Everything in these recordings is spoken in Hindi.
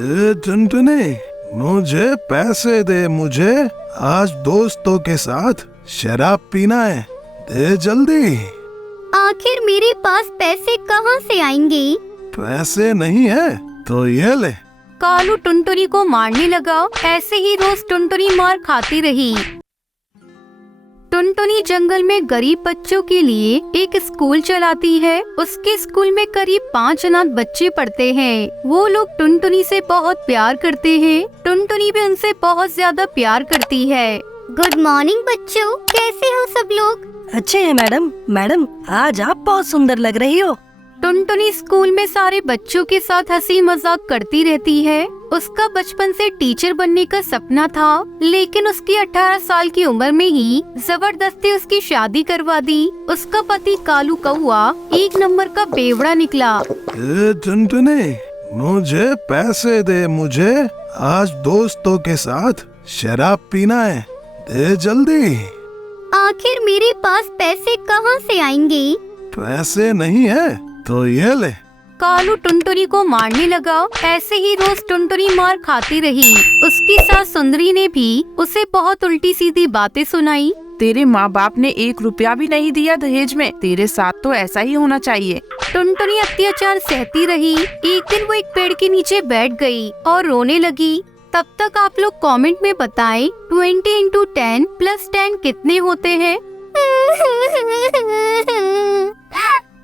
टुनटुनी, मुझे पैसे दे, मुझे आज दोस्तों के साथ शराब पीना है, दे जल्दी। आखिर मेरे पास पैसे कहाँ से आएंगे? पैसे नहीं है तो ये ले। कालू टुनटुनी को मारने लगा। ऐसे ही रोज टुनटुनी मार खाती रही। टुनटुनी जंगल में गरीब बच्चों के लिए एक स्कूल चलाती है। उसके स्कूल में करीब 5 अनाथ बच्चे पढ़ते हैं। वो लोग टुनटुनी से बहुत प्यार करते हैं। टुनटुनी भी उनसे बहुत ज्यादा प्यार करती है। गुड मॉर्निंग बच्चों, कैसे हो सब लोग? अच्छे हैं मैडम। मैडम, आज आप बहुत सुंदर लग रही हो। टुनटुनी स्कूल में सारे बच्चों के साथ हंसी मजाक करती रहती है। उसका बचपन से टीचर बनने का सपना था, लेकिन उसकी 18 साल की उम्र में ही जबरदस्ती उसकी शादी करवा दी। उसका पति कालू कौआ 1 नंबर का बेवड़ा निकला। टुनटुनी, मुझे पैसे दे, मुझे आज दोस्तों के साथ शराब पीना है, दे जल्दी। आखिर मेरे पास पैसे कहाँ से आएंगे? पैसे नहीं है तो ये ले। कालू टुनटुनी को मारने लगा। ऐसे ही रोज टुनटुनी मार खाती रही। उसकी सास सुंदरी ने भी उसे बहुत उल्टी सीधी बातें सुनाई। तेरे माँ बाप ने 1 रुपया भी नहीं दिया दहेज में, तेरे साथ तो ऐसा ही होना चाहिए। टुनटुनी अत्याचार सहती रही। एक दिन वो एक पेड़ के नीचे बैठ गई और रोने लगी। तब तक आप लोग कमेंट में बताएं 20 × 10 + 10 कितने होते हैं?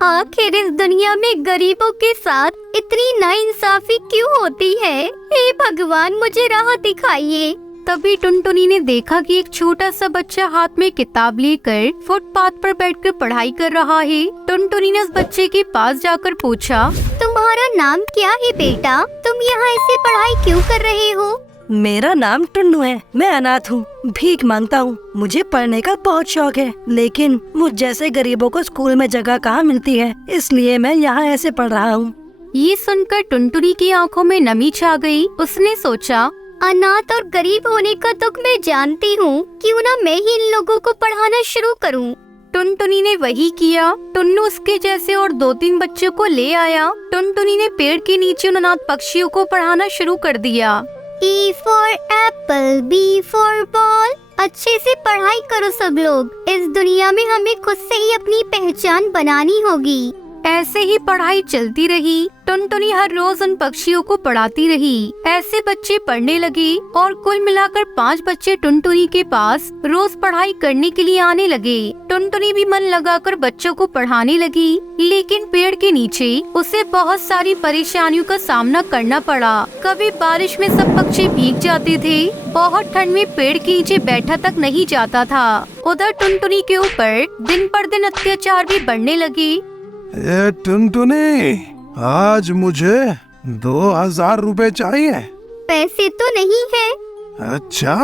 आखिर इस दुनिया में गरीबों के साथ इतनी नाइंसाफी क्यों होती है? हे भगवान, मुझे राह दिखाइए। तभी टुनटुनी ने देखा कि एक छोटा सा बच्चा हाथ में किताब लेकर फुटपाथ पर बैठकर पढ़ाई कर रहा है। टुनटुनी ने उस बच्चे के पास जाकर पूछा, तुम्हारा नाम क्या है बेटा? तुम यहाँ ऐसे पढ़ाई क्यों कर रहे हो? मेरा नाम टुन्नू है। मैं अनाथ हूँ, भीख मांगता हूँ। मुझे पढ़ने का बहुत शौक है, लेकिन मुझ जैसे गरीबों को स्कूल में जगह कहाँ मिलती है, इसलिए मैं यहाँ ऐसे पढ़ रहा हूँ। ये सुनकर टुनटुनी की आंखों में नमी छा गई। उसने सोचा, अनाथ और गरीब होने का दुख मैं जानती हूँ, क्यों ना मैं ही इन लोगों को पढ़ाना शुरू करूँ। टुनटुनी ने वही किया। टुन्नू उसके जैसे और 2-3 बच्चों को ले आया। टुनटुनी ने पेड़ के नीचे उन अनाथ पक्षियों को पढ़ाना शुरू कर दिया। E for apple, B for ball। अच्छे से पढ़ाई करो सब लोग। इस दुनिया में हमें खुद से ही अपनी पहचान बनानी होगी। ऐसे ही पढ़ाई चलती रही। टुनटुनी हर रोज उन पक्षियों को पढ़ाती रही। ऐसे बच्चे पढ़ने लगे और कुल मिलाकर 5 बच्चे टुनटुनी के पास रोज पढ़ाई करने के लिए आने लगे। टुनटुनी भी मन लगाकर बच्चों को पढ़ाने लगी, लेकिन पेड़ के नीचे उसे बहुत सारी परेशानियों का सामना करना पड़ा। कभी बारिश में सब पक्षी भीग जाते थे। बहुत ठंड में पेड़ के नीचे बैठा तक नहीं जाता था। उधर टुनटुनी के ऊपर दिन पर दिन अत्याचार भी बढ़ने लगे। टुनटुनी, आज मुझे 2000 रुपए चाहिए। पैसे तो नहीं है। अच्छा,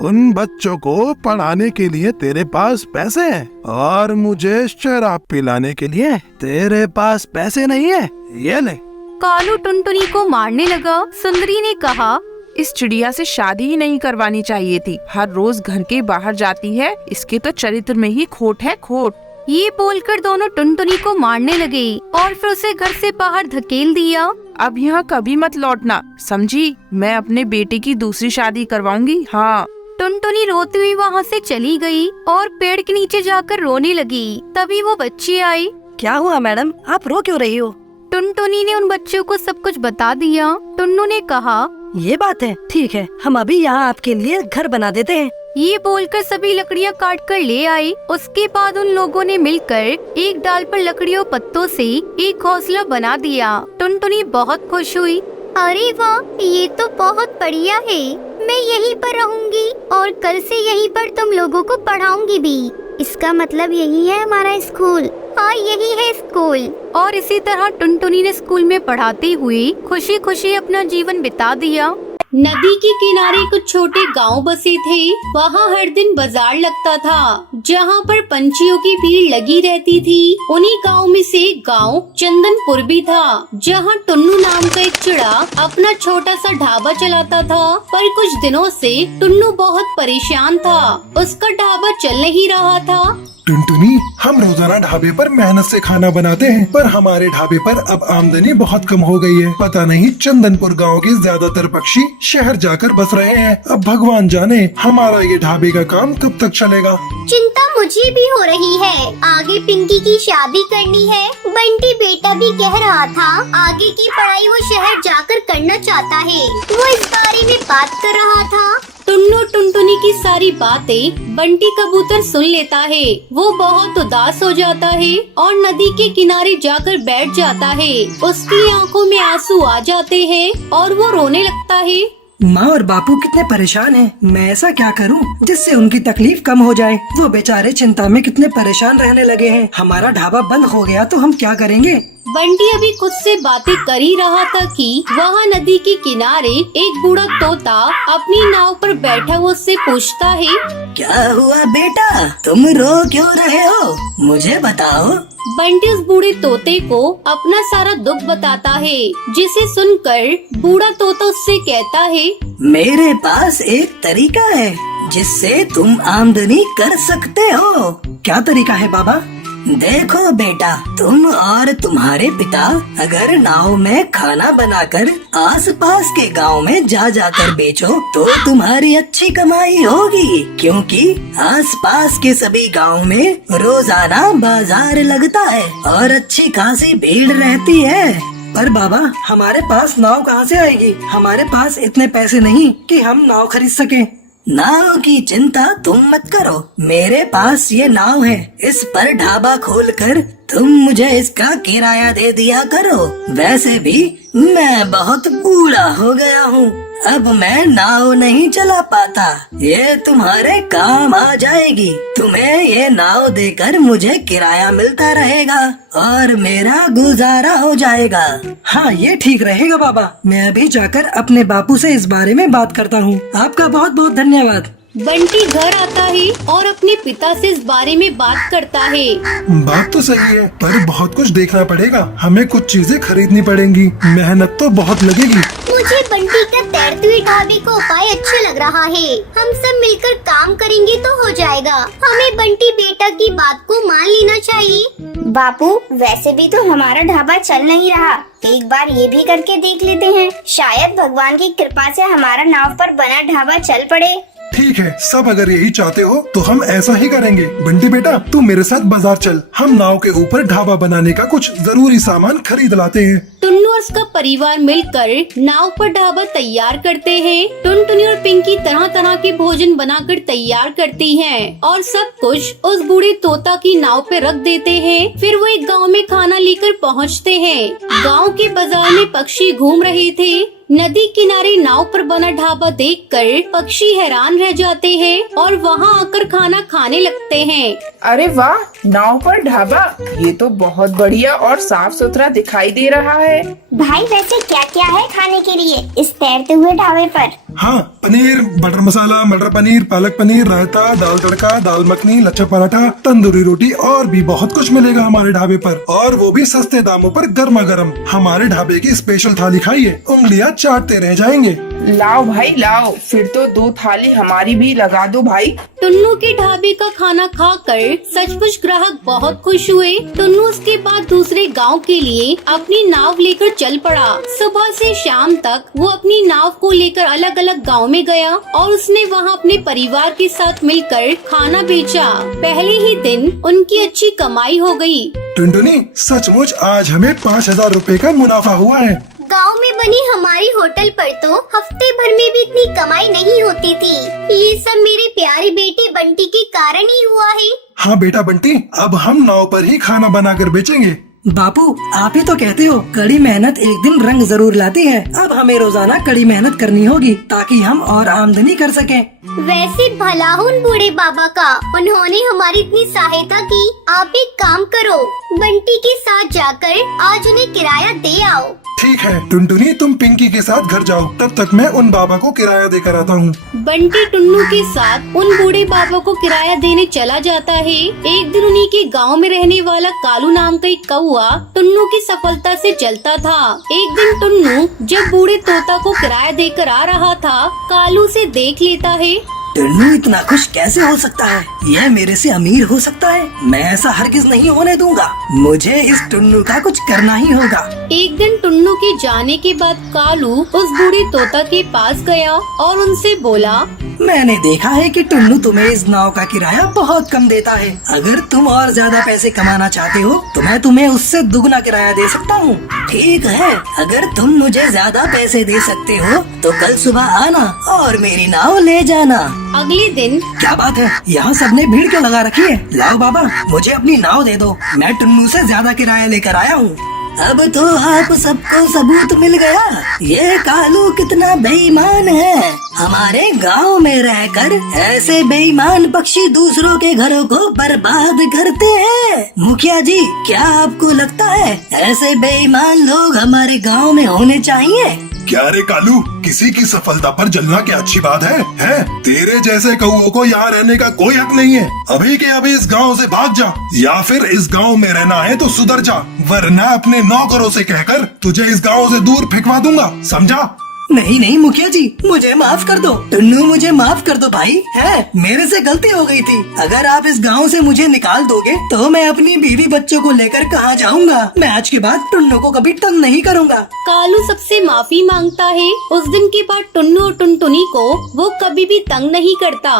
उन बच्चों को पढ़ाने के लिए तेरे पास पैसे हैं और मुझे शराब पिलाने के लिए तेरे पास पैसे नहीं है, ये ले। कालू टुनटुनी को मारने लगा। सुंदरी ने कहा, इस चिड़िया से शादी ही नहीं करवानी चाहिए थी। हर रोज घर के बाहर जाती है, इसके तो चरित्र में ही खोट है, खोट। ये बोलकर दोनों टुनटुनी को मारने लगे और फिर उसे घर से बाहर धकेल दिया। अब यहाँ कभी मत लौटना, समझी? मैं अपने बेटे की दूसरी शादी करवाऊंगी। हाँ। टुनटुनी रोती हुई वहाँ से चली गई और पेड़ के नीचे जाकर रोने लगी। तभी वो बच्चे आए। क्या हुआ मैडम, आप रो क्यों रही हो? टुनटुनी ने उन बच्चों को सब कुछ बता दिया। टुन्नू ने कहा, ये बात है, ठीक है, हम अभी यहाँ आपके लिए घर बना देते हैं। ये बोलकर सभी लकड़ियाँ काट कर ले आए। उसके बाद उन लोगों ने मिलकर एक डाल पर लकड़ियों पत्तों से एक घोंसला बना दिया। टुनटुनी बहुत खुश हुई। अरे वाह, ये तो बहुत बढ़िया है। मैं यहीं पर रहूंगी और कल से यहीं पर तुम लोगों को पढ़ाऊंगी भी। इसका मतलब यही है हमारा स्कूल। हाँ, यही है स्कूल। और इसी तरह टुनटुनी ने स्कूल में पढ़ाते हुए खुशी खुशी अपना जीवन बिता दिया। नदी के किनारे कुछ छोटे गांव बसे थे। वहाँ हर दिन बाजार लगता था, जहाँ पर पंछियों की भीड़ लगी रहती थी। उन्हीं गांव में से एक गांव चंदनपुर भी था, जहाँ टुन्नू नाम का एक चिड़ा अपना छोटा सा ढाबा चलाता था। पर कुछ दिनों से टुन्नू बहुत परेशान था, उसका ढाबा चल नहीं रहा था। टुनटुनी, हम रोजाना ढाबे पर मेहनत से खाना बनाते हैं, पर हमारे ढाबे पर अब आमदनी बहुत कम हो गई है। पता नहीं चंदनपुर गांव के ज्यादातर पक्षी शहर जाकर बस रहे हैं। अब भगवान जाने हमारा ये ढाबे का काम कब तक चलेगा। चिंता मुझे भी हो रही है। आगे पिंकी की शादी करनी है। बंटी बेटा भी कह रहा था आगे की पढ़ाई वो शहर जाकर करना चाहता है। वो इस बारे में बात कर रहा था। टुन्नू टुनटुनी की सारी बातें बंटी कबूतर सुन लेता है। वो बहुत उदास हो जाता है और नदी के किनारे जाकर बैठ जाता है। उसकी आंखों में आंसू आ जाते हैं और वो रोने लगता है। माँ और बापू कितने परेशान हैं। मैं ऐसा क्या करूँ जिससे उनकी तकलीफ कम हो जाए। वो बेचारे चिंता में कितने परेशान रहने लगे हैं। हमारा ढाबा बंद हो गया तो हम क्या करेंगे। बंटी अभी खुद से बातें कर ही रहा था कि वहाँ नदी के किनारे एक बूढ़ा तोता अपनी नाव पर बैठा हुआ उससे पूछता है, क्या हुआ बेटा, तुम रो क्यों रहे हो, मुझे बताओ। बंटी उस बूढ़े तोते को अपना सारा दुख बताता है, जिसे सुनकर बूढ़ा तोता उससे कहता है, मेरे पास एक तरीका है जिससे तुम आमदनी कर सकते हो। क्या तरीका है बाबा। देखो बेटा, तुम और तुम्हारे पिता अगर नाव में खाना बनाकर आसपास के गांव में जा जाकर बेचो तो तुम्हारी अच्छी कमाई होगी, क्योंकि आसपास के सभी गांव में रोजाना बाजार लगता है और अच्छी खासी भीड़ रहती है। पर बाबा, हमारे पास नाव कहाँ से आएगी। हमारे पास इतने पैसे नहीं कि हम नाव खरीद सकें। नाव की चिंता तुम मत करो, मेरे पास ये नाव है। इस पर ढाबा खोलकर तुम मुझे इसका किराया दे दिया करो। वैसे भी मैं बहुत बूढ़ा हो गया हूँ, अब मैं नाव नहीं चला पाता। ये तुम्हारे काम आ जाएगी। तुम्हें ये नाव देकर मुझे किराया मिलता रहेगा और मेरा गुजारा हो जाएगा। हाँ, ये ठीक रहेगा बाबा। मैं अभी जाकर अपने बापू से इस बारे में बात करता हूँ। आपका बहुत बहुत धन्यवाद। बंटी घर आता है और अपने पिता से इस बारे में बात करता है। बात तो सही है, पर बहुत कुछ देखना पड़ेगा। हमें कुछ चीजें खरीदनी पड़ेंगी, मेहनत तो बहुत लगेगी। मुझे बंटी का तैरते हुए ढाबे का उपाय अच्छा लग रहा है। हम सब मिलकर काम करेंगे तो हो जाएगा। हमें बंटी बेटा की बात को मान लेना चाहिए। बापू, वैसे भी तो हमारा ढाबा चल नहीं रहा, एक बार ये भी करके देख लेते हैं। शायद भगवान की कृपा से हमारा नाव पर बना ढाबा चल पड़े। ठीक है, सब अगर यही चाहते हो तो हम ऐसा ही करेंगे। बंटी बेटा, तू मेरे साथ बाजार चल। हम नाव के ऊपर ढाबा बनाने का कुछ जरूरी सामान खरीद लाते हैं। टुन्नू और उसका परिवार मिलकर नाव पर ढाबा तैयार करते हैं। टुनटुनी और पिंकी तरह तरह के भोजन बनाकर तैयार करती हैं और सब कुछ उस बूढ़े तोता की नाव पे रख देते हैं। फिर वो एक गांव में खाना लेकर पहुंचते हैं। गांव के बाजार में पक्षी घूम रहे थे। नदी किनारे नाव पर बना ढाबा देखकर पक्षी हैरान रह जाते हैं और वहां आकर खाना खाने लगते हैं। अरे वाह, नाव पर ढाबा, ये तो बहुत बढ़िया और साफ सुथरा दिखाई दे रहा है। भाई, वैसे क्या क्या है खाने के लिए इस तैरते हुए ढाबे पर। हाँ, पनीर, बटर मसाला, मटर पनीर, पालक पनीर, रायता, दाल तड़का, दाल मखनी, लच्छा पराठा, तंदूरी रोटी और भी बहुत कुछ मिलेगा हमारे ढाबे पर, और वो भी सस्ते दामों पर गर्मा गर्म। हमारे ढाबे की स्पेशल थाली खाइए, उंगलियां चाटते रह जाएंगे। लाओ भाई लाओ, फिर तो 2 थाली हमारी भी लगा दो भाई। टुन्नू के ढाबे का खाना खाकर सचमुच ग्राहक बहुत खुश हुए। टुन्नू उसके बाद दूसरे गांव के लिए अपनी नाव लेकर चल पड़ा। सुबह से शाम तक वो अपनी नाव को लेकर अलग अलग गांव में गया और उसने वहां अपने परिवार के साथ मिलकर खाना बेचा। पहले ही दिन उनकी अच्छी कमाई हो गई। टुनटुनी, सचमुच आज हमें 5000 रुपए का मुनाफा हुआ है। गांव में बनी हमारी होटल पर तो हफ्ते भर में भी इतनी कमाई नहीं होती थी। ये सब मेरे प्यारे बेटे बंटी के कारण ही हुआ है। हाँ बेटा बंटी, अब हम नाव पर ही खाना बनाकर बेचेंगे। बापू, आप ही तो कहते हो कड़ी मेहनत एक दिन रंग जरूर लाती है। अब हमें रोजाना कड़ी मेहनत करनी होगी ताकि हम और आमदनी कर सकें। वैसे भला हो उन बूढ़े बाबा का, उन्होंने हमारी इतनी सहायता की। आप एक काम करो, बंटी के साथ जाकर आज उन्हें किराया दे आओ। ठीक है टुनटुनी, तुम पिंकी के साथ घर जाओ, तब तक मैं उन बाबा को किराया देकर आता हूँ। बंटी टुन्नू के साथ उन बूढ़े बाबा को किराया देने चला जाता है। एक दिन उन्हीं के गांव में रहने वाला कालू नाम का एक कौआ टुन्नू की सफलता से जलता था। एक दिन टुन्नू जब बूढ़े तोता को किराया देकर आ रहा था, कालू से देख लेता है। टुन्नू इतना खुश कैसे हो सकता है? यह मेरे से अमीर हो सकता है। मैं ऐसा हरगिज नहीं होने दूंगा। मुझे इस टुन्नू का कुछ करना ही होगा। एक दिन टुन्नू के जाने के बाद कालू उस बूढ़े तोता के पास गया और उनसे बोला, मैंने देखा है कि टुन्नू तुम्हें इस नाव का किराया बहुत कम देता है। अगर तुम और ज्यादा पैसे कमाना चाहते हो तो मैं तुम्हें उससे दुगना किराया दे सकता हूँ। ठीक है, अगर तुम मुझे ज्यादा पैसे दे सकते हो तो कल सुबह आना और मेरी नाव ले जाना। अगले दिन क्या बात है, यहाँ सबने भीड़ क्यों लगा रखी है? लाओ बाबा, मुझे अपनी नाव दे दो। मैं टुन्नू से ज्यादा किराया लेकर आया हूँ। अब तो आप सबको सबूत मिल गया, ये कालू कितना बेईमान है। हमारे गांव में रहकर ऐसे बेईमान पक्षी दूसरों के घरों को बर्बाद करते हैं। मुखिया जी, क्या आपको लगता है ऐसे बेईमान लोग हमारे गांव में होने चाहिए? क्या रे कालू, किसी की सफलता पर जलना क्या अच्छी बात है? तेरे जैसे कौओं को यहाँ रहने का कोई हक नहीं है। अभी के अभी इस गांव से भाग जा, या फिर इस गांव में रहना है तो सुधर जा, वरना अपने नौकरों से कहकर तुझे इस गांव से दूर फेंकवा दूंगा, समझा? नहीं नहीं मुखिया जी, मुझे माफ कर दो। टुन्नू, मुझे माफ कर दो भाई, है मेरे से गलती हो गई थी। अगर आप इस गांव से मुझे निकाल दोगे तो मैं अपनी बीवी बच्चों को लेकर कहाँ जाऊँगा? मैं आज के बाद टुन्नू को कभी तंग नहीं करूँगा। कालू सबसे माफी मांगता है। उस दिन के बाद टुन्नू और टुनटुनी को वो कभी भी तंग नहीं करता।